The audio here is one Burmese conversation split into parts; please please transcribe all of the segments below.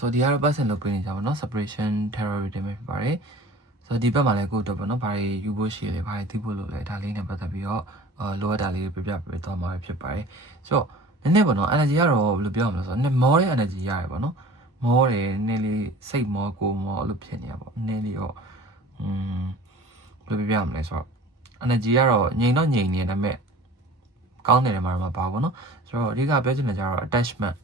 ဆိုတော့ဒီကတော့ပတ်စင်လုပ်ပေးနေကြပါတော့ separation terrorism ပဲဖြစ်ပါတယ်ဆိုတော့ဒီဘက်မှာလည်းကိုယ့်အတွက်ပေါ့နော်ဘာတွေယူဖို့ရှိလဲဘာတွေသိဖို့လိုလဲဒါလေးနဲ့ပတ်သက်ပြီးတော့အာလိုအပ်တာလေးပြပြပြသွားမှာဖြစ်ပါတယ်ဆိုတော့နည်းနည်းပေါ့နော် energy ကတော့ဘယ်လိုပြောရမလဲဆိုတော့နည်းမောတဲ့ energy ရတယ်ပေါ့နော်မောတယ်နည်းလေးစိတ်မောကိုယ်မောအဲ့လိုဖြစ်နေတာပေါ့နည်းလေးတော့อืมဘယ်လိုပြပြရမလဲဆိုတော့ energy ကတော့ငြိမ်တော့ငြိမ်နေတယ်ဒါပေမဲ့ကောင်းတယ်မှာတော့မပါဘူးပေါ့နော်ဆိုတော့အဓိကပြောချင်တာကျတော့ attachment အ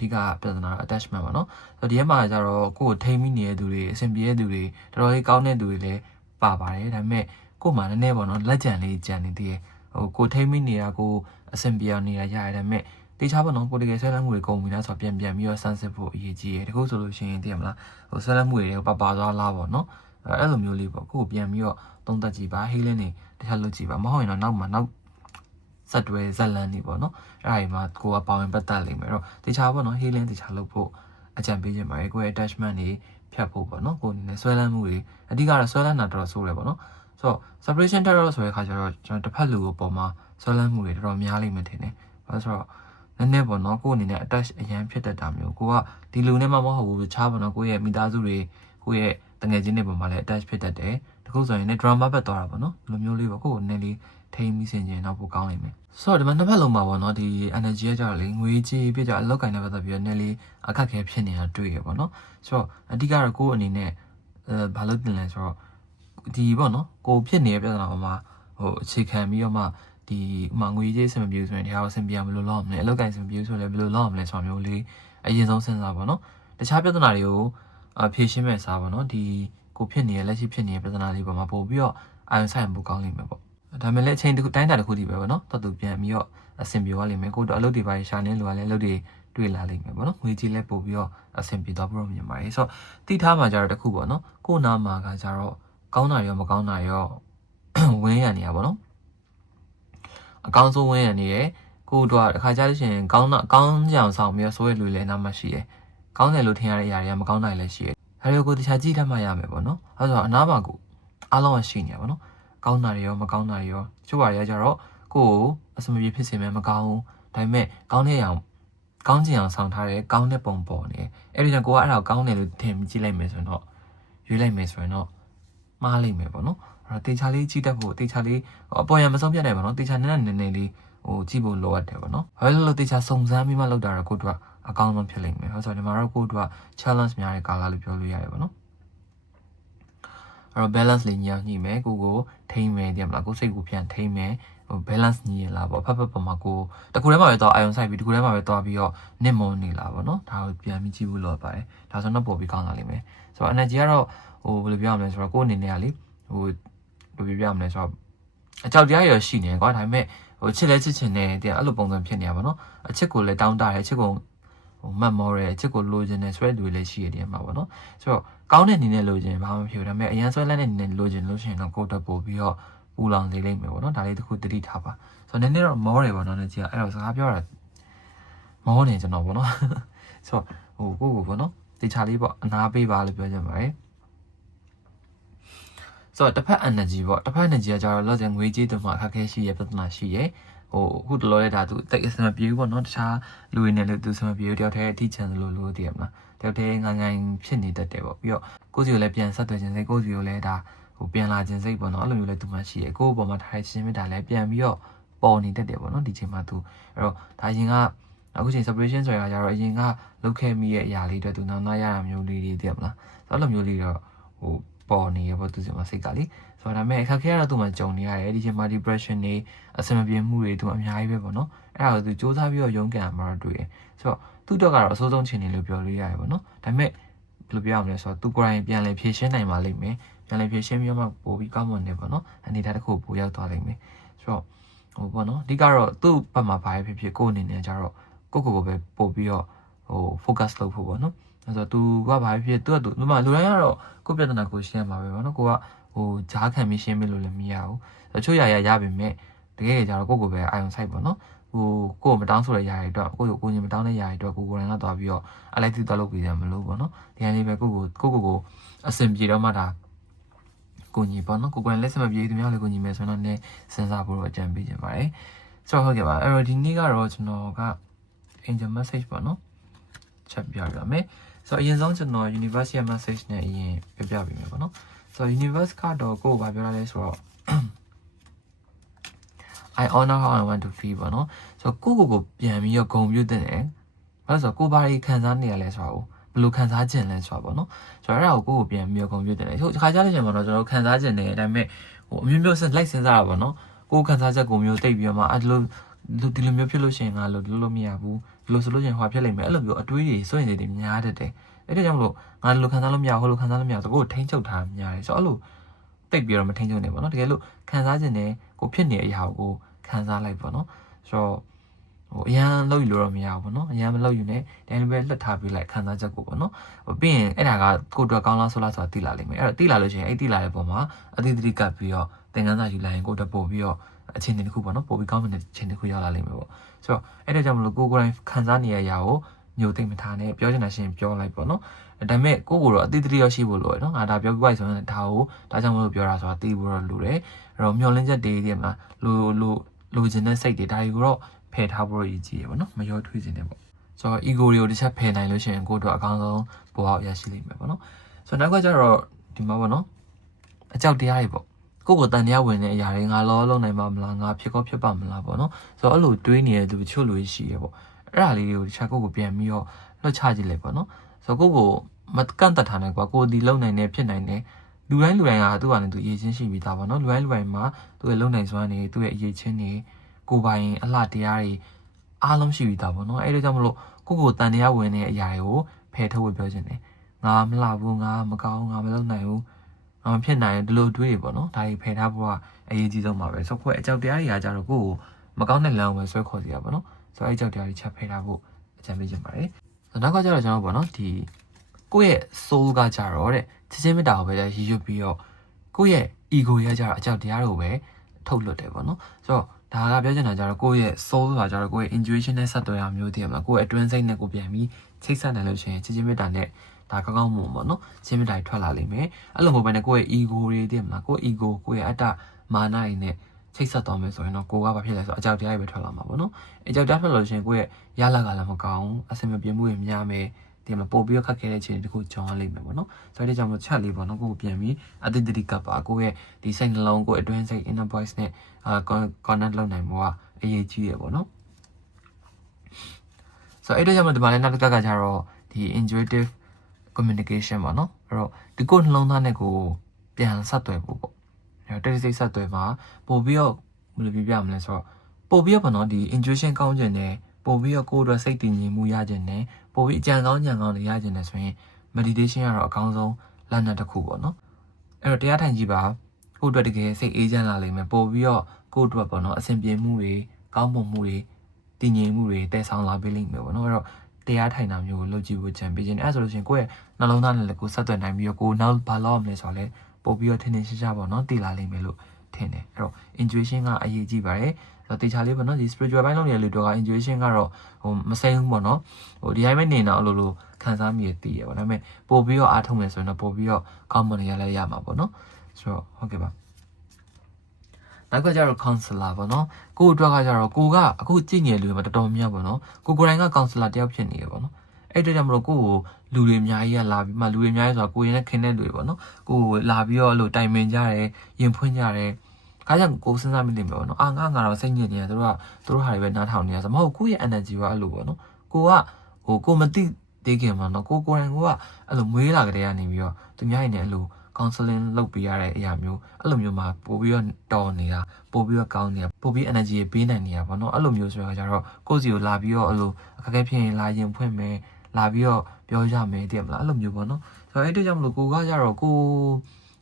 ဓိကပြဿနာတော့ attachment ပါเนาะဆိုတော့ဒီထဲမှာကျတော့ကိုယ့်ကိုထိမ့်မိနေတဲ့သူတွေအဆင်ပြေတဲ့သူတွေတော်တော်လေးကောင်းတဲ့သူတွေလည်းပါပါတယ်ဒါပေမဲ့ကိုယ့်မှာနည်းနည်းပေါ့နော်လက်ကြံလေးကြံနေသေးတယ်ဟိုကိုယ်ထိမ့်မိနေတာကိုအဆင်ပြေအောင်နေတာရတယ်ဒါပေမဲ့တေချာပေါ့နော်ကိုယ်တကယ်ဆွဲလန်းမှုတွေကုန်ပြီလားဆိုတော့ပြန်ပြန်ပြီးတော့စမ်းစစ်ဖို့အရေးကြီးတယ်တခုဆိုလို့ရှိရင်သိရမလားဟိုဆွဲလန်းမှုတွေပပသွားလားပေါ့နော်အဲ့လိုမျိုးလေးပေါ့ကိုယ်ပြန်ပြီးတော့သုံးသပ်ကြည့်ပါဟေးလင်းနေတခြားလုပ်ကြည့်ပါမဟုတ်ရင်တော့နောက်မှနောက် ဇက်တွေဇက်လန်းနေပေါ့နော်အဲ့ဒါတွေမှာကိုကပါဝင်ပတ်သက်လိမ့်မယ်အဲ့တော့တခြားပေါ့နော် healing တခြားလုပ်ဖို့အကြံပေးခြင်းပါတယ်ကိုယ့်ရဲ့ attachment တွေဖြတ်ဖို့ပေါ့နော်ကိုယ်အနေနဲ့ဆွဲလန်းမှုတွေအဓိကတော့ဆွဲလန်းတာတော်တော်ဆိုးတယ်ပေါ့နော်ဆိုတော့ separation terror ဆိုတဲ့အခါကျတော့ကျွန်တော်တစ်ဖက်လူကိုပေါ်မှာဆွဲလန်းမှုတွေတော်တော်များလိမ့်မယ်ထင်တယ်ဘာလို့ဆိုတော့နည်းနည်းပေါ့နော်ကိုယ့်အနေနဲ့ attach အရန်ဖြစ်တတ်တာမျိုးကိုကဒီလူနဲ့မှမဟုတ်ဘူးတခြားပေါ့နော်ကိုယ့်ရဲ့မိသားစုတွေကိုယ့်ရဲ့တငယ်ချင်းတွေပေါ်မှာလည်း attach ဖြစ်တတ်တယ်တခုဆိုရင်လည်း drama ဘက်သွားတာပေါ့နော်ဒီလိုမျိုးလေးပေါ့ကိုယ့်ကိုနည်းနည်းလေး ထိမ့်မိစင်ခြင်းတော့ပိုကောင်းလိမ့်မယ်ဆိုတော့ဒီမှာနှစ်ဖက်လုံးမှာပေါ့နော်ဒီ energy ကကြတော့လေငွေကြီးပြကြအလောက်ကင်နဲ့ပတ်သက်ပြီးတော့နည်းလေးအခက်ခဲဖြစ်နေတာတွေ့ရပေါ့နော်ဆိုတော့အဓိကတော့ကိုယ့်အနေနဲ့အဲဘာလို့တင်လဲဆိုတော့ဒီပေါ့နော်ကိုဖြစ်နေတဲ့ပြဿနာပေါ်မှာဟိုအခြေခံပြီးတော့မှဒီဥမာငွေကြီးစင်မပြေဆိုရင်တရားကိုစင်ပြဘယ်လိုလုပ်အောင်လဲအလောက်ကင်စင်မပြေဆိုရင်လည်းဘယ်လိုလုပ်အောင်လဲဆိုတာမျိုးလေးအရင်ဆုံးစဉ်းစားပါတော့တခြားပြဿနာတွေကိုအဖြေရှင်းမဲ့စားပါတော့ဒီကိုဖြစ်နေတဲ့လက်ရှိဖြစ်နေတဲ့ပြဿနာလေးပေါ်မှာပို့ပြီးတော့အာရုံစိုက်မှုကောင်းလိမ့်မယ်ပေါ့ ဒါမဲ့လည်းအချိန်တစ်ခုတိုင်းတာတစ်ခုတည်းပဲပေါ့နော်တော်သူပြန်ပြီးတော့အဆင်ပြေသွားလိမ့်မယ်ကိုတော့အလုပ်တွေပါရှာနေလို့ကလည်းအလုပ်တွေတွေ့လာလိမ့်မယ်ပေါ့နော်ငွေကြီးလည်းပို့ပြီးတော့အဆင်ပြေသွားဖို့မြင်ပါတယ်ဆိုတော့တိထားမှာကြတော့တစ်ခုပေါ့နော်ကိုနာမှာကကြတော့ကောင်းတာရောမကောင်းတာရောဝင်းရနေရပါတော့အကောင်းဆုံးဝင်းရနေရကိုတို့ကအခါကြလို့ရှိရင်ကောင်းတာကောင်းကြအောင်ဆောင်ပြီးတော့ဆိုရလူလည်းနားမှာရှိရကောင်းတယ်လို့ထင်ရတဲ့အရာတွေကမကောင်းတာလည်းရှိရဒါတွေကိုတခြားကြည့်ထမှရမယ်ပေါ့နော်အဲဆိုတော့အနားမှာကိုအားလုံးကရှိနေရပါတော့ ကောင်းတာတွေရောမကောင်းတာတွေရောချို့ဟာတွေကကြတော့ကိုကိုအစမပြေဖြစ်စေမယ်မကောင်းဘူးဒါပေမဲ့ကောင်းတဲ့အောင်ကောင်းချင်အောင်ဆောင်ထားတယ်ကောင်းတဲ့ပုံပေါ်နေအဲ့ဒီကြောင့်ကိုကအဲ့ဒါကိုကောင်းတယ်လို့ထင်ကြည့်လိုက်မယ်ဆိုရင်တော့ရွေးလိုက်မယ်ဆိုရင်တော့မှားလိုက်မယ်ပေါ့နော်အဲ့တော့တေချာလေးကြည့်တတ်ဖို့တေချာလေးအပေါ်ရံမဆုံးပြတ်နိုင်ပါတော့တေချာနည်းနည်းနည်းနည်းလေးဟိုကြည့်ဖို့လိုအပ်တယ်ပေါ့နော်ဘာလို့လဲတေချာစုံစမ်းပြီးမှလုပ်တာတော့ကိုတို့ကအကောင်းဆုံးဖြစ်လိမ့်မယ်ဟုတ်ဆိုဒီမှာတော့ကိုတို့က challenge များတဲ့ကာလလို့ပြောလို့ရတယ်ပေါ့နော် အဲ့တော့ balance လေးညှောင်းညှိမယ်ကိုကိုထိမ့်မယ်တည်မလားကိုစိတ်ကိုပြန်ထိမ့်မယ်ဟို balance ညီရလားပေါ့ဖက်ဖက်ပေါ်မှာကိုတကူထဲမှာပဲတော့ ion ဆိုင်ပြီးတကူထဲမှာပဲတော့ပြီးတော့နစ်မုံနေလားပေါ့နော်ဒါကိုပြန်ပြီးကြည့်ဖို့လိုပါတယ်ဒါဆိုတော့ပို့ပြီးကောင်းလာလိမ့်မယ်ဆိုတော့ energy ကတော့ဟိုဘယ်လိုပြောရမလဲဆိုတော့ကိုအနေနဲ့ကလေဟိုဘယ်လိုပြောရမလဲဆိုတော့အကြောက်တရားရရှိနေကွာဒါပေမဲ့ဟိုချစ်လဲချစ်ချင်နေတဲ့အဲ့လိုပုံစံဖြစ်နေရပါတော့အချစ်ကိုလည်းတောင်းတတယ်အချစ်ကို ဟိုမတ်မောတယ်အချစ်ကိုလိုချင်တယ်ဆွဲလူတွေလည်းရှိရတယ်မှာပေါ့နော်ဆိုတော့ကောင်းတဲ့အနေနဲ့လိုချင်ဘာမှမဖြစ်ဘူးဒါပေမဲ့အရန်ဆွဲလန်းတဲ့အနေနဲ့လိုချင်လို့ရှိရင်တော့ကိုယ့်တက်ပို့ပြီးတော့ပူလောင်စေလိမ့်မယ်ပေါ့နော်ဒါလေးတစ်ခုတတိထားပါဆိုတော့နည်းနည်းတော့မောတယ်ပေါ့နော်ကြည့်အဲ့တော့စကားပြောတာမောနေကျွန်တော်ပေါ့နော်ဆိုတော့ဟိုကိုကိုပေါ့နော်တေချာလေးပေါ့အနာပေးပါလို့ပြောချင်ပါတယ်ဆိုတော့တစ်ဖက် energy ပေါ့တစ်ဖက် energy ကကြတော့လောဆယ်ငွေကြေးတုံးမှာအခက်အခဲရှိရပြဿနာရှိရ ဟိုအခုတလောလဲဒါသူတိတ်အစမပြေဘူးပေါ့နော်တခြားလူတွေနဲ့လည်းသူစမပြေဘူးတယောက်တည်းအထီးချန်လို့လို့တည်ရမလားတယောက်တည်းငိုင်းငိုင်းဖြစ်နေတတ်တယ်ပေါ့ပြီးတော့ကိုစီကိုလည်းပြန်ဆက်သွယ်ခြင်းစိတ်ကိုစီကိုလည်းဒါဟိုပြန်လာခြင်းစိတ်ပေါ့နော်အဲ့လိုမျိုးလည်းသူမှရှိရကိုယ့်အပေါ်မှာထားခြင်းမြတ်တာလည်းပြန်ပြီးတော့ပေါ်နေတတ်တယ်ပေါ့နော်ဒီချိန်မှာသူအဲ့တော့ဒါရင်ကအခုချိန် separation ဆိုတာကြတော့အရင်ကလုတ်ခဲ့မိရဲ့အရာလေးတွေသူနောက်နောက်ရတာမျိုးလေးတွေတည်ရမလားအဲ့လိုမျိုးလေးတော့ဟိုပေါ်နေရပေါ့သူစီမှာစိတ်ကလေ ဆိုတော့ဒါပေမဲ့အခက်ခဲကတော့သူ့မှာကြုံနေရတယ်ဒီချိန်မှာ depression နေအဆင်မပြေမှုတွေသူအများကြီးပဲပေါ့နော်အဲ့ဒါကိုသူစူးစမ်းပြီးတော့ရုန်းကန်မှာတော့တွေ့ရဆိုတော့သူ့တော့ကတော့အဆိုးဆုံးခြေနေလို့ပြောလို့ရတယ်ပေါ့နော်ဒါပေမဲ့ဘယ်လိုပြောရမလဲဆိုတော့သူကိုယ်တိုင်ပြန်လည်ဖြည့်ရှင်းနိုင်ပါလိမ့်မယ်ပြန်လည်ဖြည့်ရှင်းပြီးတော့မှပို့ပြီးကောင်းမွန်နေပေါ့နော်အနေဒါတစ်ခုပို့ရောက်သွားလိမ့်မယ်ဆိုတော့ဟိုပေါ့နော်အဓိကတော့သူ့ဘက်မှာဘာပဲဖြစ်ဖြစ်ကိုယ်အနေနဲ့ကြတော့ကိုယ့်ကိုယ်ကိုပဲပို့ပြီးတော့ဟို focus လုပ်ဖို့ပေါ့နော်အဲ့ဆိုတော့ तू ကဘာပဲဖြစ်သူကသူဒီမှာလူတိုင်းကတော့ကိုယ့်ပြဿနာကိုရှင်းရမှာပဲပေါ့နော်ကိုက ဟိုဂျားခံပြီးရှင်းပြလို့လည်းမရဘူးတချို့ຢာရရပါမယ်တကယ်ကြတော့ကိုယ့်ကိုယ်ပဲအာယုံဆိုင်ပေါ့နော်ဟိုကိုယ်မတောင်းဆိုတဲ့ຢာတွေအတွက်ကိုယ့်ကိုကိုယ်ညမတောင်းတဲ့ຢာတွေအတွက်ကိုယ်ကိုယ်တိုင်ကသွားပြီးတော့အလိုက်တိသွားလုပ်ပြီးတယ်မလို့ပေါ့နော်ဒီကနေပဲကိုယ့်ကိုကိုယ့်ကိုယ်ကိုအဆင်ပြေတော့မှဒါကိုညီပေါ့နော်ကိုကိုယ်လက်စမပြေသူများလည်းကိုညီမယ်ဆိုတော့လည်းစဉ်းစားဖို့တော့အကြံပေးချင်ပါတယ်ဆိုတော့ဟုတ်ကဲ့ပါအဲ့တော့ဒီနေ့ကတော့ကျွန်တော်က angel message ပေါ့နော် ချက်ပြပြမယ်ဆိုတော့အရင်ဆုံးကျွန်တော် universe ရဲ့ message နဲ့အရင်ပြပြပေးမယ်ပေါ့နော် ဆိုတော့ universe ကတော့ကိုယ်ကဘာပြောရလဲဆိုတော့ I honor how I want to feel ပေါ့နော်ဆိုတော့ကိုယ့်ကိုယ်ကိုပြန်ပြီးတော့ဂုဏ်ပြုတဲ့တယ်ဘာလို့ဆိုတော့ကိုယ်ဘာကြီးခံစားနေရလဲဆိုတော့ဘယ်လိုခံစားခြင်းလဲဆိုတော့ပေါ့နော်ဆိုတော့အဲ့ဒါကိုကိုယ့်ကိုပြန်ပြီးတော့ဂုဏ်ပြုတဲ့တယ်ဆိုတော့ခါကြတဲ့ချိန်မှာတော့ကျွန်တော်ခံစားခြင်းတယ်ဒါပေမဲ့ဟိုအမျိုးမျိုးဆက်လိုက်စဉ်းစားတာပေါ့နော်ကိုယ်ခံစားချက်ကိုမျိုးတိတ်ပြီးတော့မှအဲ့လိုဒီလိုမျိုးဖြစ်လို့ရှိရင်ငါလို့လုပ်လို့မရဘူးဒီလိုဆိုလို့ရှိရင်ဟောဖြစ်လိမ့်မယ်အဲ့လိုမျိုးအတွေးတွေစွန့်ရည်တွေများတတ်တယ် အဲ့ဒါကြောင့်မလို့ငါဒီလိုခံစားလို့မရဘူးဟိုလိုခံစားလို့မရဘူးဆိုကိုယ်ထိန်းချုပ်ထားများတယ်ဆိုတော့အဲ့လိုတိတ်ပြီးတော့မထိန်းချုပ်နေပေါ့နော်တကယ်လို့ခံစားခြင်းနဲ့ကိုဖြစ်နေတဲ့အရာကိုခံစားလိုက်ပေါ့နော်ဆိုတော့ဟိုအရန်လောက်ယူလို့တော့မရဘူးပေါ့နော်အရန်မလောက်ယူနဲ့တိုင်းပဲလှက်ထားပြီးလိုက်ခံစားချက်ကိုပေါ့နော်ဟိုပြီးရင်အဲ့ဒါကကိုယ်တော့ကောင်းလားဆိုလားဆိုတာသိလာလိမ့်မယ်အဲ့တော့သိလာလို့ရှိရင်အဲ့သိလာတဲ့ပုံမှာအတိတ်တိကပ်ပြီးတော့သင်ခန်းစာယူလိုက်ရင်ကိုယ်တော့ပို့ပြီးတော့အခြေအနေတစ်ခုပေါ့နော်ပို့ပြီးကောင်းတဲ့အခြေအနေတစ်ခုရောက်လာလိမ့်မယ်ပေါ့ဆိုတော့အဲ့ဒါကြောင့်မလို့ကိုယ်ကိုယ်တိုင်ခံစားနေရတဲ့အရာကို မျိုးသိမ့်မထားနဲ့ပြောချင်တာရှရင်ပြောလိုက်ပေါ့နော်ဒါပေမဲ့ကိုယ့်ကိုယ်တော့အတိတ်တရရှိဖို့လိုရယ်နော်ငါဒါပြောပြလိုက်ဆိုရင်ဒါကိုဒါကြောင့်မလို့ပြောတာဆိုတာသိဖို့တော့လိုတယ်အဲ့တော့မျောလင်းချက်တွေဒီမှာလိုလိုလိုချင်တဲ့စိတ်တွေဒါတွေကိုတော့ဖယ်ထားဖို့ရည်ကြီးရယ်ပေါ့နော်မရောထွေးခြင်းနဲ့ပေါ့ဆိုတော့ ego တွေကိုတစ်ချက်ဖယ်နိုင်လို့ရှိရင်ကိုယ့်တော့အကောင်းဆုံးဘဝရရှိလိမ့်မယ်ပေါ့နော်ဆိုတော့နောက်ကကျတော့ဒီမှာပေါ့နော်အကြောက်တရားတွေပေါ့ကိုယ့်ကိုတန်တရားဝင်တဲ့အရာတွေငါလောလုံးနိုင်မှာမလားငါဖြစ်ကောဖြစ်ပါမလားပေါ့နော်ဆိုတော့အဲ့လိုတွေးနေတဲ့သူတချို့လူရှိရပေါ့ အဲ့ဒါလေးတွေကိုတစ်ချက်ကိုယ့်ကိုပြန်ပြီးတော့လွှတ်ချကြည့်လိုက်ပေါ့နော်ဆိုတော့ကိုယ့်ကိုမကန့်တတ်ထားနိုင်ကွာကိုယ်ဒီလုံနိုင်နေဖြစ်နိုင်တယ်လူတိုင်းလူတိုင်းကသူ့ဟာနဲ့သူအရေးချင်းရှိပြီးသားပေါ့နော်လူတိုင်းလူတိုင်းမှာသူ့ရဲ့လုံနိုင်စွမ်းနေသူ့ရဲ့အရေးချင်းနေကိုယ်ပိုင်အလှတရားတွေအားလုံးရှိပြီးသားပေါ့နော်အဲ့ဒါကြောင့်မလို့ကိုယ့်ကိုတန်တရားဝင်တဲ့အရာတွေကိုဖယ်ထုတ်ဖို့ပြောချင်တယ်ငါမလှဘူးငါမကောင်းငါမလုပ်နိုင်ဘူးငါမဖြစ်နိုင်ဒီလိုတွေးတွေပေါ့နော်ဒါတွေဖယ်ထားဖို့ကအရေးကြီးဆုံးပါပဲဆိုတော့အကြောက်တရားတွေကကြတော့ကိုယ့်ကိုမကောင်းတဲ့လမ်းကိုပဲဆွဲခေါ်စီရပါပေါ့နော် ဆိုတော့အဲ့ကြောက်တရားတွေချက်ဖယ်ထားဖို့အကြံပေးချင်ပါတယ်နောက်ကကျတော့ကျွန်တော်ပေါ့နော်ဒီကိုယ့်ရဲ့ soul ကကြတော့တဲ့ချစ်ချင်းမေတ္တာကိုပဲရည်ရွတ်ပြီးတော့ကိုယ့်ရဲ့ ego ရဲ့ကြတော့အကြောက်တရားတွေကိုပဲထုတ်လွတ်တယ်ပေါ့နော်ဆိုတော့ဒါကပြောချင်တာကြတော့ကိုယ့်ရဲ့ soul ဆိုတာကြတော့ကိုယ့်ရဲ့ intuition နဲ့ဆက်သွယ်ရမျိုးတည်းမှာကိုယ့်ရဲ့အတွင်းစိတ်နဲ့ကိုပြန်ပြီးချိတ်ဆက်နိုင်လို့ရှိရင်ချစ်ချင်းမေတ္တာနဲ့ဒါကောင်းကောင်းမွန်ပေါ့နော်ချင်းမေတ္တာတွေထွက်လာလိမ့်မယ်အဲ့လိုမဟုတ်ဘဲနဲ့ကိုယ့်ရဲ့ ego တွေတည်းမှာကိုယ့် ego ကိုယ့်ရဲ့အတ္တမာနတွေနဲ့ ချိတ်ဆက်သွားမယ်ဆိုရင်တော့ကိုကဘာဖြစ်လဲဆိုတော့အကြောက်တရားတွေပဲထွက်လာမှာပေါ့နော်အကြောက်တရားထွက်လို့ရှိရင်ကိုယ့်ရဲ့ရလာကလည်းမကောင်းအဆင်မပြေမှုတွေများမယ်ဒီမှာပို့ပြီးတော့ခက်ခဲတဲ့အခြေအနေတခုကြောင်းရလိမ့်မယ်ပေါ့နော်ဆိုတော့ဒီကြောင့်မို့ချက်လေးပေါ့နော်ကိုကိုပြန်ပြီးအတိတ်တိကပ်ပါကိုရဲ့ဒီစိတ်နှလုံးကိုအတွင်းစိတ် inner voice နဲ့အာ connect လုပ်နိုင်မှုကအရေးကြီးရပေါ့နော်ဆိုတော့အဲ့ဒါကြောင့်မို့ဒီမှာလည်းနောက်တစ်ခါကကြတော့ဒီ intuitive communication ပေါ့နော်အဲ့တော့ဒီကိုနှလုံးသားနဲ့ကိုပြန်ဆက်သွယ်ဖို့ပေါ့အဲ့ တော့တိတ်စိတ်ဆက်သွယ်မှာပို့ပြီးတော့ဘယ်လိုပြပြမလဲဆိုတော့ပို့ပြီးတော့ပေါ့နော်ဒီ intuition ကောင်းခြင်းနဲ့ပို့ပြီးတော့ကိုယ်အတွက်စိတ်တည်ငြိမ်မှုရခြင်းနဲ့ပို့ပြီးအကြံကောင်းဉာဏ်ကောင်းတွေရခြင်းနဲ့ဆိုရင် meditation ကတော့အကောင်းဆုံးလက်နက်တစ်ခုပေါ့နော်အဲ့တော့တရားထိုင်ကြည့်ပါကိုယ့်အတွက်တကယ်စိတ်အေးချမ်းလာလိမ့်မယ်ပို့ပြီးတော့ကိုယ့်အတွက်ပေါ့နော်အဆင်ပြေမှုတွေကောင်းမွန်မှုတွေတည်ငြိမ်မှုတွေတည်ဆောင်လာပေးလိမ့်မယ်ပေါ့နော်အဲ့တော့တရားထိုင်တာမျိုးကိုလုပ်ကြည့်ဖို့ကြံပေးခြင်းအဲ့ဆိုလို့ရှိရင်ကိုယ့်ရဲ့နှလုံးသားနဲ့လည်းကိုယ်ဆက်သွယ်နိုင်ပြီးတော့ကိုယ်နောက်ဘာလုပ်ရမလဲဆိုတော့လေ ပို့ပြီးတော့ထင်ထင်ရှားရှားပေါ့နော်တည်လာလိမ့်မယ်လို့ထင်တယ်အဲ့တော့ intuition ကအရေးကြီးပါတယ်ဆိုတော့တေချာလေးပေါ့နော်ဒီ spiritual ဘိုင်းလုံးနေတဲ့လူတွေက intuition ကတော့ဟိုမစိမ့်ဘူးပေါ့နော်ဟိုဒီတိုင်းပဲနေတော့အလိုလိုခံစားမိရတည်ရပေါ့ဒါပေမဲ့ပို့ပြီးတော့အားထုတ်မယ်ဆိုရင်တော့ပို့ပြီးတော့ကောင်းမွန်နေရလဲရမှာပေါ့နော်ဆိုတော့ဟုတ်ကဲ့ပါနောက်ကကြတော့ counselor ပေါ့နော်ကိုယ့်အတွက်ကကြတော့ကိုကအခုကြည့်နေလူတွေမှာတော်တော်များပေါ့နော်ကိုကိုယ်တိုင်က counselor တယောက်ဖြစ်နေရပေါ့နော် အဲ့တကြောင့်မလို့ကိုကိုလူတွေအများကြီးကလာပြီးမှလူတွေအများကြီးဆိုတာကိုရင်နဲ့ခင်တဲ့လူတွေပေါ့နော်ကိုကိုလာပြီးတော့အဲ့လိုတိုင်ပင်ကြတယ်ရင်ဖွင့်ကြတယ်အားကြောင့်ကိုစဉ်းစားမိနေမှာပေါ့နော်အာငါငါတော့စိတ်ညစ်နေရသူတို့ကသူတို့ဟာတွေပဲနားထောင်နေရဆိုမဟုတ်ကိုယ့်ရဲ့ energy ကအဲ့လိုပေါ့နော်ကိုကဟိုကိုမသိသေးခင်မှာနော်ကိုကိုယ်တိုင်ကအဲ့လိုမွေးလာကြတဲ့ကနေပြီးတော့သူများရင်လည်းအဲ့လို counseling လုပ်ပေးရတဲ့အရာမျိုးအဲ့လိုမျိုးမှာပို့ပြီးတော့တော်နေတာပို့ပြီးတော့ကောင်းနေတာပို့ပြီး energy ပေးနိုင်နေတာပေါ့နော်အဲ့လိုမျိုးဆိုတော့ကျတော့ကိုယ့်စီကိုလာပြီးတော့အဲ့လိုအခက်အခဲဖြစ်ရင်လာရင်ဖွင့်မယ် လာပြီးတော့ပြောရမယ်တည်မလားအဲ့လိုမျိုးပေါ့နော်ဆိုတော့အဲ့ဒီကြောင့်မလို့ကိုကကြတော့ကို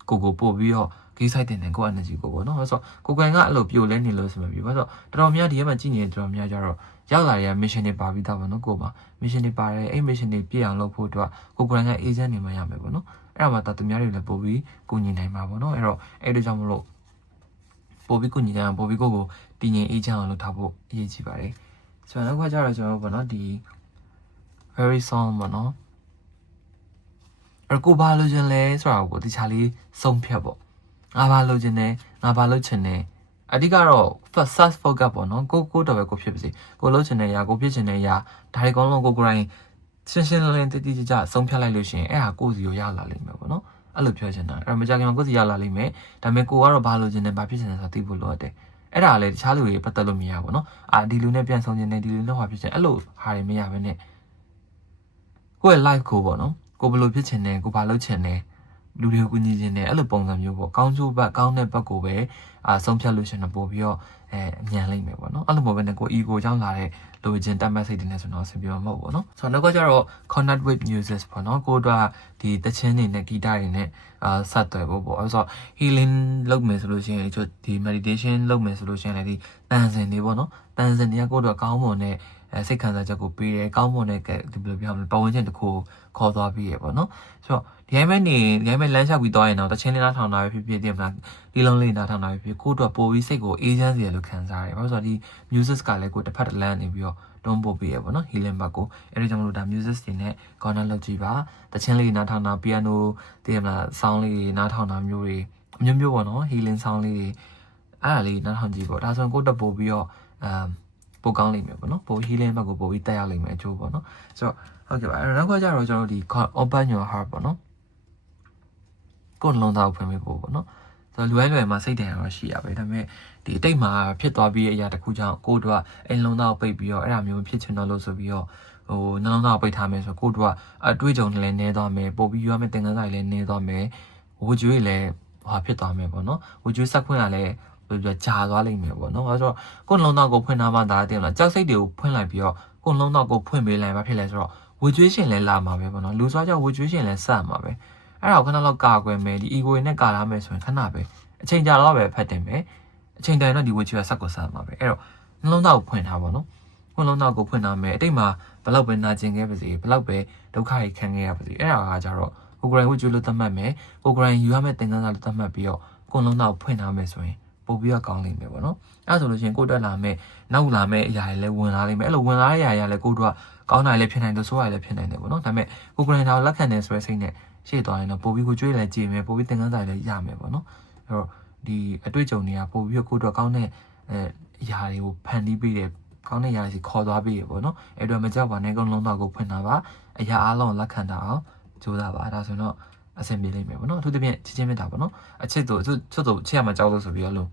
ကိုကိုပို့ပြီးတော့ဂိမ်းဆိုင်တင်တယ်ကို energy ကိုပေါ့နော်ဆိုတော့ကိုကန်ကအဲ့လိုပြိုလဲနေလို့ဆိုမှပြီဘာလို့ဆိုတော့တော်တော်များဒီထဲမှာကြည့်နေတော်တော်များကြတော့ရောက်လာတဲ့ mission တွေပါပြီးသားပေါ့နော်ကိုပါ mission တွေပါတယ်အဲ့ mission တွေပြည့်အောင်လုပ်ဖို့အတွက်ကိုကန်က agent နေမှရမယ်ပေါ့နော်အဲ့ဒါမှဒါသူများတွေလည်းပို့ပြီးကိုညီနိုင်မှာပေါ့နော်အဲ့တော့အဲ့ဒီကြောင့်မလို့ပို့ပြီးကိုညီနိုင်အောင်ပို့ပြီးကိုကိုတည်ငြိမ်အေးချမ်းအောင်လုပ်ထားဖို့အရေးကြီးပါတယ်ဆိုတော့နောက်ကကြတော့ကျွန်တော်ပေါ့နော်ဒီ very song ပေါ့နော်အဲ့ကိုဘာလို့ခြင်းလဲဆိုတာကိုတခြားလေးစုံဖြတ်ပေါ့ငါဘာလို့ခြင်းလဲငါဘာလို့ချင်လဲအဓိကတော့ first search focus ပေါ့နော်ကိုကိုတော့ပဲကိုဖြစ်ပါစေကိုလို့ချင်တဲ့အရာကိုဖြစ်ချင်တဲ့အရာဒါတွေကောင်းလုံးကိုကိုယ်တိုင် ရှင်းရှင်းလင်းလင်းတိတိကျကျဆုံးဖြတ်လိုက်လို့ရှိရင်အဲ့ဟာကိုယ့်စီကိုရလာလိမ့်မယ်ပေါ့နော်အဲ့လိုပြောချင်တာအဲ့တော့မကြခင်မှာကိုယ့်စီရလာလိမ့်မယ်ဒါပေမဲ့ကိုကတော့ဘာလို့ချင်တယ်ဘာဖြစ်ချင်တယ်ဆိုတာသိဖို့လိုအပ်တယ်အဲ့ဒါလည်းတခြားလူတွေပတ်သက်လို့မရဘူးเนาะအာဒီလူနဲ့ပြန်ဆောင်ခြင်းနဲ့ဒီလူနဲ့ဟောဖြစ်ခြင်းအဲ့လိုဟာတွေမရဘဲနဲ့ ကိုယ့်ရဲ့ life ကိုပေါ့နော်ကိုဘယ်လိုဖြစ်ချင်တယ်ကိုဘာလုပ်ချင်တယ်လူတွေကိုကူညီခြင်းနဲ့အဲ့လိုပုံစံမျိုးပေါ့ကောင်းကျိုးဘက်ကောင်းတဲ့ဘက်ကိုပဲအာဆုံးဖြတ်လို့ရှိရင်တော့ပို့ပြီးတော့အဲအမြန်လိမ့်မယ်ပေါ့နော်အဲ့လိုမျိုးပဲနဲ့ကို ego ကြောင့်လာတဲ့လိုချင်တတ်မှတ်စိတ်တွေနဲ့ဆိုတော့ဆင်ပြေမှာမဟုတ်ဘူးပေါ့နော်ဆိုတော့နောက်ကကျတော့ connect with music ပေါ့နော်ကိုတို့ကဒီတခြင်းတွေနဲ့ဂီတတွေနဲ့အာဆက်သွယ်ဖို့ပေါ့အဲ့ဆို healing လုပ်မယ်ဆိုလို့ရှိရင်ဒီ meditation လုပ်မယ်ဆိုလို့ရှိရင်လည်းဒီတန်စင်တွေပေါ့နော်တန်စင်တွေကကိုတို့ကောင်းမွန်တဲ့ အဲစိတ်ခံစားချက်ကိုပေးတယ်ကောင်းမွန်တဲ့ကဲဒီဘယ်လိုပြောမလဲပတ်ဝန်းကျင်တစ်ခုခေါ်သွားပြီးရပေါ့နော်ဆိုတော့ဒီတိုင်းပဲနေဒီတိုင်းပဲလမ်းလျှောက်ပြီးသွားရင်တော့တချင်းလေးနားထောင်တာပဲဖြစ်ဖြစ်ဒီမှာဒီလုံးလေးနားထောင်တာပဲဖြစ်ကိုတို့ပို့ပြီးစိတ်ကိုအေးချမ်းစေရလို့ခံစားရတယ်ဘာလို့ဆိုတော့ဒီ music ကလည်းကိုတစ်ဖက်တစ်လမ်းနေပြီးတော့တွန်းပို့ပေးရပေါ့နော် healing ဘက်ကိုအဲဒီကြောင့်မလို့ဒါ music တွေနဲ့ corner လုပ်ကြည့်ပါတချင်းလေးနားထောင်တာ piano တည်မလား sound လေးနားထောင်တာမျိုးတွေအမျိုးမျိုးပေါ့နော် healing sound လေးတွေအဲ့ဒါလေးနားထောင်ကြည့်ပေါ့ဒါဆိုရင်ကိုတက်ပို့ပြီးတော့အမ် ပိုကောင်းလိမ့်မယ်ပေါ့နော်ပို healing ဘက်ကိုပိုပြီးတက်ရောက်လိမ့်မယ်အကျိုးပေါ့နော်ဆိုတော့ဟုတ်ကဲ့ပါအဲ့တော့နောက်ကကြတော့ကျွန်တော်တို့ဒီ open your heart ပေါ့နော်ကိုယ်လုံးသားကိုဖွင့်ပေးဖို့ပေါ့နော်ဆိုတော့လွယ်လွယ်မှာစိတ်တန်ရတော့ရှိရပဲဒါပေမဲ့ဒီအတိတ်မှာဖြစ်သွားပြီးတဲ့အရာတစ်ခုကြောင့်ကိုယ့်တို့ကအိမ်လုံးသားကိုပိတ်ပြီးတော့အဲ့ဒါမျိုးဖြစ်ချင်တော့လို့ဆိုပြီးတော့ဟိုနှလုံးသားကိုပိတ်ထားမယ်ဆိုတော့ကိုယ့်တို့ကအတွေ့အကြုံတွေလည်းနည်းသွားမယ်ပို့ပြီးရမယ့်သင်ခန်းစာတွေလည်းနည်းသွားမယ်ဝှကျွေးလည်းဟာဖြစ်သွားမယ်ပေါ့နော်ဝှကျွေးဆက်ခွင့်ကလည်း ဘယ်လိုကြာသွားလိမ့်မယ်ပေါ့နော်အဲဆိုတော့ကိုယ်လုံးသားကိုဖွင့်ထားမှဒါတင်လားကြောက်စိတ်တွေကိုဖွင့်လိုက်ပြီးတော့ကိုယ်လုံးသားကိုဖွင့်ပေးလိုက်မှဖြစ်လဲဆိုတော့ဝှကျွေးရှင်လည်းလာမှာပဲပေါ့နော်လူစွာကြောင့်ဝှကျွေးရှင်လည်းဆက်မှာပဲအဲ့ဒါကိုခဏလောက်ကာကွယ်မယ်ဒီ ego နဲ့ကာလာမယ်ဆိုရင်ခဏပဲအချိန်ကြာတော့ပဲဖတ်တင်မယ်အချိန်တိုင်းတော့ဒီဝှကျွေးကဆက်ကိုဆက်မှာပဲအဲ့တော့နှလုံးသားကိုဖွင့်ထားပါတော့နှလုံးသားကိုဖွင့်ထားမယ်အတိတ်မှာဘလောက်ပဲနာကျင်ခဲ့ပါစေဘလောက်ပဲဒုက္ခတွေခံခဲ့ရပါစေအဲ့ဒါကကြတော့ကိုယ်ကိုယ်တိုင်ဝှကျွေးလို့သတ်မှတ်မယ်ကိုယ်ကိုယ်တိုင်ယူရမယ့်သင်ခန်းစာလို့သတ်မှတ်ပြီးတော့ကိုယ်လုံးသားကိုဖွင့်ထားမယ်ဆိုရင် ပို့ပြီးတော့ကောင်းလိမ့်မယ်ပေါ့နော်အဲ့ဒါဆိုလို့ရှိရင်ကိုတက်လာမယ်နောက်လာမယ့်အရာတွေလည်းဝင်လာလိမ့်မယ်အဲ့လိုဝင်လာတဲ့အရာတွေလည်းကိုတို့ကကောင်းတာလည်းဖြစ်နိုင်တယ်ဆိုးတာလည်းဖြစ်နိုင်တယ်ပေါ့နော်ဒါပေမဲ့ကိုကိုရင်တော်လက်ခံနေဆိုတဲ့စိတ်နဲ့ရှေ့သွားရင်တော့ပို့ပြီးကိုကြွေးလည်းကြည်မယ်ပို့ပြီးသင်ခန်းစာလည်းရမယ်ပေါ့နော်အဲ့တော့ဒီအတွေ့အကြုံတွေကပို့ပြီးတော့ကိုတို့ကောင်းတဲ့အဲအရာတွေကိုဖန်တီးပေးတယ်ကောင်းတဲ့ຢာစီခေါ်သွားပြီးရပေါ့နော်အဲ့တော့မကြောက်ပါနဲ့ကုန်းလုံးတော့ကိုဖွင့်တာပါအရာအလုံးလက်ခံတာအောင်ကြိုးစားပါဒါဆိုတော့ အဆင်ပြေလိမ့်မယ်ပေါ့နော်အထူးသဖြင့်ချစ်ချင်းမြတ်တာပေါ့နော်အချစ်တို့ချစ်တို့ချစ်ရမှာကြောက်လို့ဆိုပြီးတော့လို့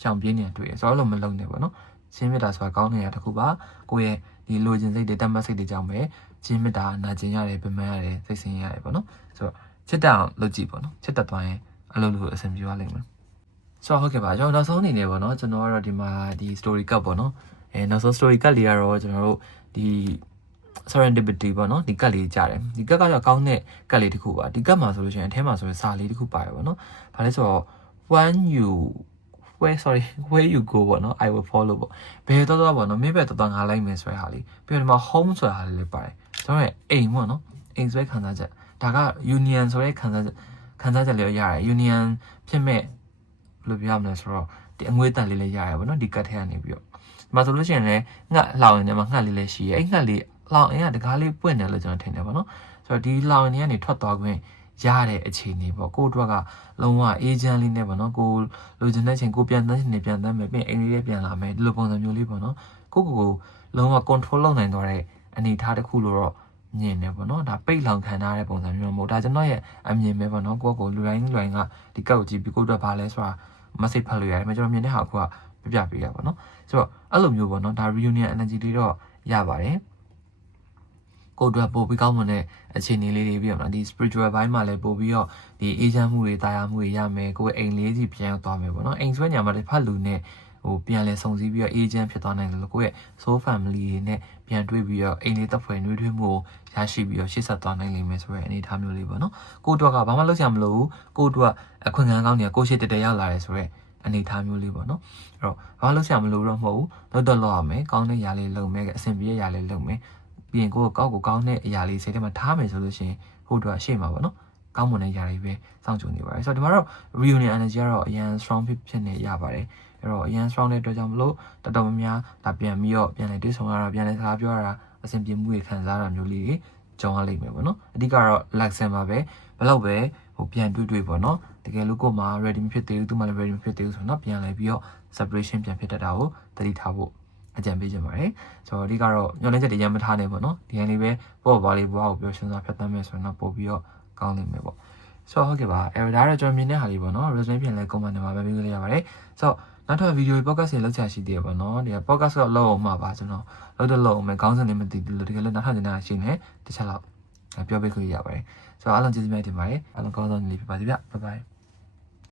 ရှောင်ပြင်းနေတွေ့ရဆိုတော့လို့မလုံနေပေါ့နော်ချင်းမြတ်တာဆိုတာကောင်းတဲ့ຢာတစ်ခုပါကိုယ့်ရဲ့ဒီလိုချင်စိတ်တွေတတ်မှတ်စိတ်တွေကြောင့်ပဲချင်းမြတ်တာနာကျင်ရတယ်ပင်ပန်းရတယ်စိတ်ဆင်းရဲရတယ်ပေါ့နော်ဆိုတော့ချစ်တအောင်လုပ်ကြည့်ပေါ့နော်ချစ်တတ်သွားရင်အလုပ်လို့အဆင်ပြေသွားလိမ့်မယ်ဆိုတော့ဟုတ်ကဲ့ပါကျွန်တော်နောက်ဆုံးအနေနဲ့ပေါ့နော်ကျွန်တော်ကတော့ဒီမှာဒီ story cup ပေါ့နော်အဲနောက်ဆုံး story cup လေးကတော့ကျွန်တော်တို့ဒီ serendipity ပေါ့နော်ဒီကတ်လေးကြားတယ်ဒီကတ်ကတော့ကောင်းတဲ့ကတ်လေးတစ်ခုပါဒီကတ်မှာဆိုလို့ရှိရင်အထဲမှာဆိုရင်စာလေးတစ်ခုပါတယ်ပေါ့နော်ဘာလဲဆိုတော့ when you where sorry where you go ပေါ့နော် i will follow ပေါ့ဘယ်တော့တော့ပေါ့နော်မင်းပဲတော်တော်ငါလိုက်မယ်ဆိုတဲ့ဟာလေးပြီးတော့ဒီမှာ home ဆိုတာဟာလေးလည်းပါတယ်ကျွန်တော်ရဲ့အိမ်ပေါ့နော်အိမ်ဆိုတဲ့ခံစားချက်ဒါက union ဆိုတဲ့ခံစားချက်ခံစားချက်လေးရတယ် union ဖြစ်မဲ့ဘယ်လိုပြောရမလဲဆိုတော့ဒီအငွေးတန်လေးလည်းရတယ်ပေါ့နော်ဒီကတ်ထဲကနေပြီးတော့ဒီမှာဆိုလို့ရှိရင်လည်းငှက်လောင်ရင်လည်းငှက်လေးလည်းရှိရဲအဲ့ငှက်လေး လောင်အင်းကတကားလေးပွင့်တယ်လို့ကျွန်တော်ထင်တယ်ပေါ့နော်ဆိုတော့ဒီလောင်နေကနေထွက်သွားခွင့်ရတဲ့အခြေအနေပေါ့ကိုတို့ကလုံးဝအေဂျင့်လေးနဲ့ပေါ့နော်ကိုလိုချင်တဲ့ချိန်ကိုပြန်တန်းချင်နေပြန်တန်းမယ်ပြီးအိမ်လေးလေးပြန်လာမယ်ဒီလိုပုံစံမျိုးလေးပေါ့နော်ကိုကိုကိုလုံးဝ control လုပ်နိုင်သွားတဲ့အနေအထားတစ်ခုလို့တော့မြင်တယ်ပေါ့နော်ဒါပိတ်လောင်ခံထားတဲ့ပုံစံမျိုးမဟုတ်ဒါကျွန်တော်ရဲ့အမြင်ပဲပေါ့နော်ကိုကိုလူတိုင်းလူတိုင်းကဒီကောက်ကြည့်ပြီးကိုတို့ဘာလဲဆိုတာ message ဖတ်လို့ရတယ်မကျွန်တော်မြင်တဲ့ဟာကပြပြပေးရပါတော့ဆိုတော့အဲ့လိုမျိုးပေါ့နော်ဒါ reunion energy လေးတော့ရပါတယ် ကိုယ်တို့ပို့ပြီးကောင်းမွန်တဲ့အခြေအနေလေးတွေပြီးတော့နော်ဒီ spiritual ဘိုင်းမှာလည်းပို့ပြီးတော့ဒီအေးချမ်းမှုတွေတာယာမှုတွေရမယ်ကိုယ်အိမ်လေးစီပြန်ရောက်သွားမယ်ပေါ့နော်အိမ်ဆွဲညာမှာတစ်ဖက်လူနဲ့ဟိုပြန်လဲစုံစည်းပြီးတော့အေးချမ်းဖြစ်သွားနိုင်တယ်လို့ကိုယ့်ရဲ့ soul family တွေနဲ့ပြန်တွေ့ပြီးတော့အိမ်လေးတက်ဖွယ်နှွေးထွေးမှုကိုရရှိပြီးတော့ရှေ့ဆက်သွားနိုင်လိမ့်မယ်ဆိုတဲ့အနေအထားမျိုးလေးပေါ့နော်ကိုတို့ကဘာမှလုပ်ချင်မလို့ဘူးကိုတို့ကအခွင့်အရေးကောင်းနေကိုရှိတတရောက်လာတယ်ဆိုတော့အနေအထားမျိုးလေးပေါ့နော်အဲ့တော့ဘာလို့ဆရာမလို့တော့မဟုတ်ဘူးတော့တော့လောက်ရမယ်ကောင်းတဲ့ຢာလေးလုပ်မယ်အဆင်ပြေတဲ့ຢာလေးလုပ်မယ် ပြီးရင်ကိုယ်ကောက်ကိုကောင်းတဲ့အရာလေးစိတ်ထဲမှာထားမယ်ဆိုလို့ရှိရင်ဟိုတော့ရှေ့မှာပေါ့နော်ကောင်းမွန်တဲ့ຢာတွေပဲစောင့်ကြိုနေပါတယ်ဆိုတော့ဒီမှာတော့ reunion energy ကတော့အရန် strong ဖြစ်ဖြစ်နေရပါတယ်အဲ့တော့အရန် strong တဲ့အတွက်ကြောင့်မလို့တော်တော်များများဒါပြန်ပြီးတော့ပြန်လဲတွေးဆောင်ရတာပြန်လဲစကားပြောရတာအဆင်ပြေမှုတွေခံစားရတာမျိုးလေးတွေကြောင်းရလိမ့်မယ်ပေါ့နော်အဓိကတော့ relax မှာပဲဘယ်တော့ပဲဟိုပြန်တွေ့တွေ့ပေါ့နော်တကယ်လို့ကို့မှာ ready မဖြစ်သေးဘူးသူမှလည်း ready မဖြစ်သေးဘူးဆိုတော့ပြန်လဲပြီးတော့ separation ပြန်ဖြစ်တတ်တာကိုသတိထားဖို့ အကြံပေးချင်ပါတယ်ဆိုတော့အဓိကတော့ညှော်လင်းချက်တွေရမ်းမထားနဲ့ပေါ့နော်ဒီရင်လေးပဲပေါ့ပါလေးဘွားကိုပြောရှင်းစွာဖြတ်သန်းမယ်ဆိုရင်တော့ပို့ပြီးတော့ကောင်းနေမယ်ပေါ့ဆိုတော့ဟုတ်ကဲ့ပါအဲဒါတော့ကျွန်တော်မြင်တဲ့ဟာလေးပေါ့နော် resume ပြင်လဲ comment ထဲမှာပဲပေးလို့ရပါတယ်ဆိုတော့နောက်ထပ်ဗီဒီယို podcast တွေလောက်ချာရှိသေးရပေါ့နော်ဒီ podcast တော့လောက်အောင်မှာပါကျွန်တော်လောက်တော့လောက်အောင်မယ်ခေါင်းစဉ်လေးမသိဘူးလို့တကယ်လို့နောက်ထပ်တင်တာရှိနေတစ်ချက်လောက်ပြောပေးခွင့်ရပါတယ်ဆိုတော့အားလုံးကျေးဇူးများတင်ပါတယ်အားလုံးကောင်းသောနေ့လေးဖြစ်ပါစေဗျ bye bye